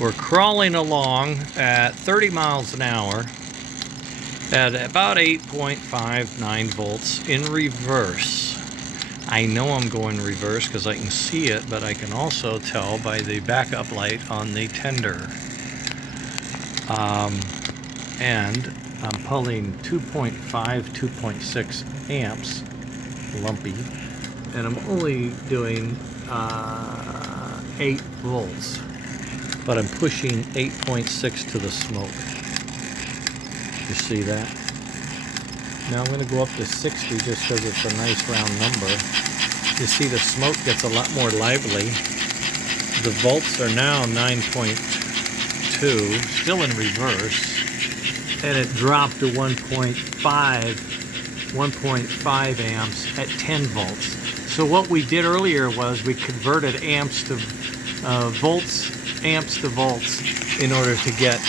We're crawling along at 30 miles an hour at about 8.59 volts in reverse. I know I'm going reverse because I can see it, but I can also tell by the backup light on the tender. And I'm pulling 2.5, 2.6 amps, lumpy, and I'm only doing 8 volts, but I'm pushing 8.6 to the smoke. You see that? Now I'm going to go up to 60 just because it's a nice round number. You see the smoke gets a lot more lively. The volts are now 9.2, still in reverse, and it dropped to 1.5 amps at 10 volts. So what we did earlier was we converted amps to volts to volts in order to get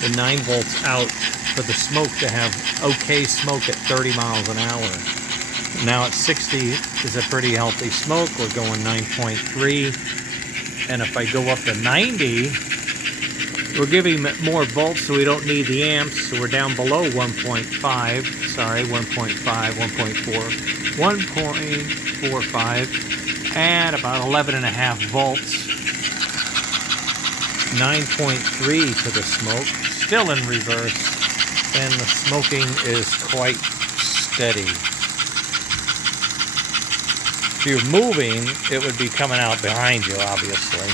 the 9 volts out for the smoke to have okay smoke at 30 miles an hour. Now at 60 is a pretty healthy smoke. We're going 9.3, and if I go up to 90, we're giving it more volts, so we don't need the amps, so we're down below 1.5, sorry, 1.5, 1.45, and about 11.5 volts. 9.3 to the smoke, still in reverse, and the smoking is quite steady. If you're moving, it would be coming out behind you, obviously.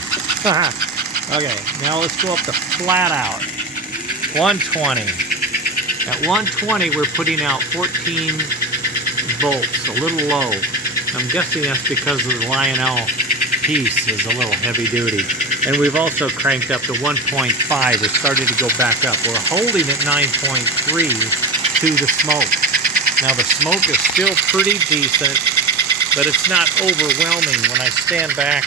Okay, now let's go up to flat out. 120. At 120, we're putting out 14 volts, a little low. I'm guessing that's because of the Lionel piece is a little heavy duty. And we've also cranked up to 1.5. We're starting to go back up. We're holding at 9.3 to the smoke. Now the smoke is still pretty decent, but it's not overwhelming. When I stand back,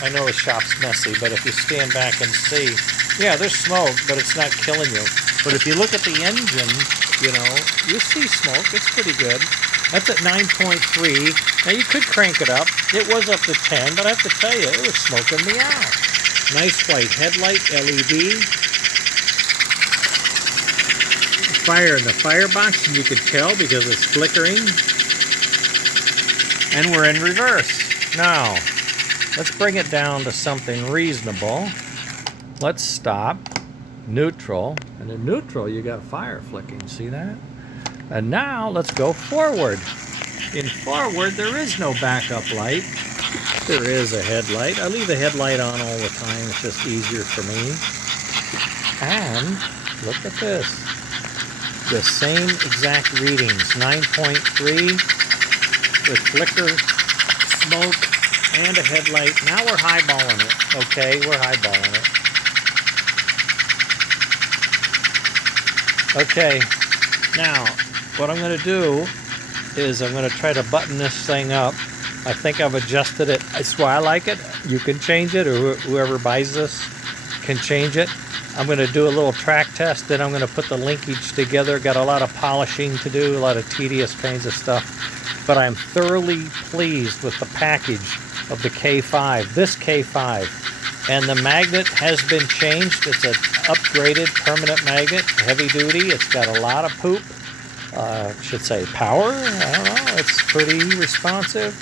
I know the shop's messy, but if you stand back and see, yeah, there's smoke, but it's not killing you. But if you look at the engine, you know, you see smoke. It's pretty good. That's at 9.3. Now you could crank it up. It was up to 10, but I have to tell you, it was smoking me out. Nice white headlight, LED. Fire in the firebox, and you can tell because it's flickering. And we're in reverse. Now, let's bring it down to something reasonable. Let's stop. Neutral. And in neutral, you got fire flicking. See that? And now, let's go forward. In forward, there is no backup light. There is a headlight. I leave the headlight on all the time. It's just easier for me. And look at this. The same exact readings. 9.3 with flicker, smoke, and a headlight. Now we're highballing it. Okay, we're highballing it. Okay, now what I'm going to do is I'm going to try to button this thing up. I think I've adjusted it. That's why I like it. You can change it, or whoever buys this can change it. I'm going to do a little track test, then I'm going to put the linkage together. Got a lot of polishing to do, a lot of tedious kinds of stuff. But I'm thoroughly pleased with the package of the K5, this K5. And the magnet has been changed. It's an upgraded permanent magnet, heavy duty. It's got a lot of poop. Should say power. I don't know. It's pretty responsive,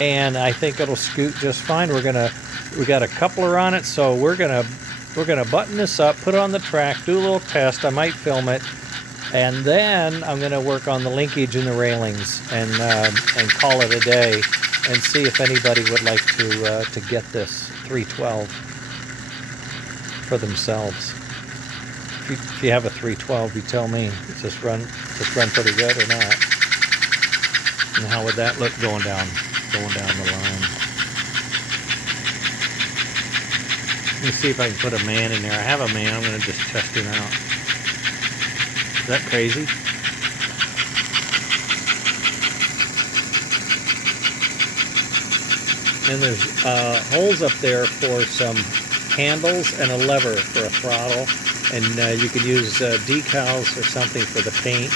and I think it'll scoot just fine. We got a coupler on it, so we're gonna button this up, put it on the track, do a little test. I might film it, and then I'm gonna work on the linkage and the railings, and call it a day, and see if anybody would like to get this 312 for themselves. If you have a 312, you tell me. Just run pretty good or not. And how would that look going down the line? Let me see if I can put a man in there. I have a man. I'm going to just test him out. Is that crazy? And there's holes up there for some handles and a lever for a throttle. And you can use decals or something for the paint,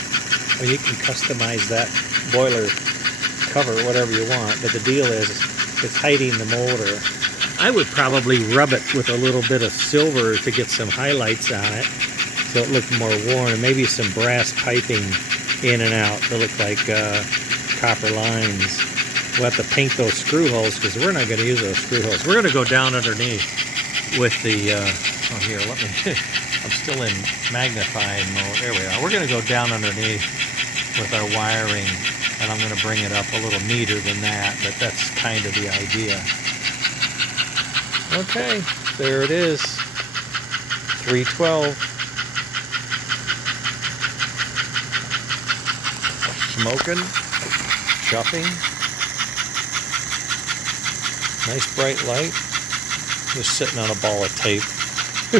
or you can customize that boiler cover, whatever you want. But the deal is, it's hiding the motor. I would probably rub it with a little bit of silver to get some highlights on it so it looked more worn, and maybe some brass piping in and out to look like copper lines. We'll have to paint those screw holes because we're not going to use those screw holes. We're going to go down underneath with the, oh here, let me, I'm still in magnifying mode. There we are. We're going to go down underneath with our wiring, and I'm going to bring it up a little neater than that, but that's kind of the idea. Okay, there it is. 312. Smoking, chuffing. Nice bright light. Just sitting on a ball of tape,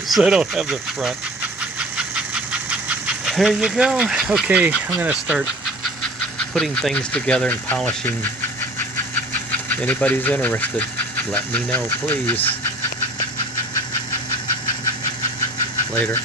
so I don't have the front. There you go. Okay, I'm going to start putting things together and polishing. If anybody's interested, let me know, please. Later.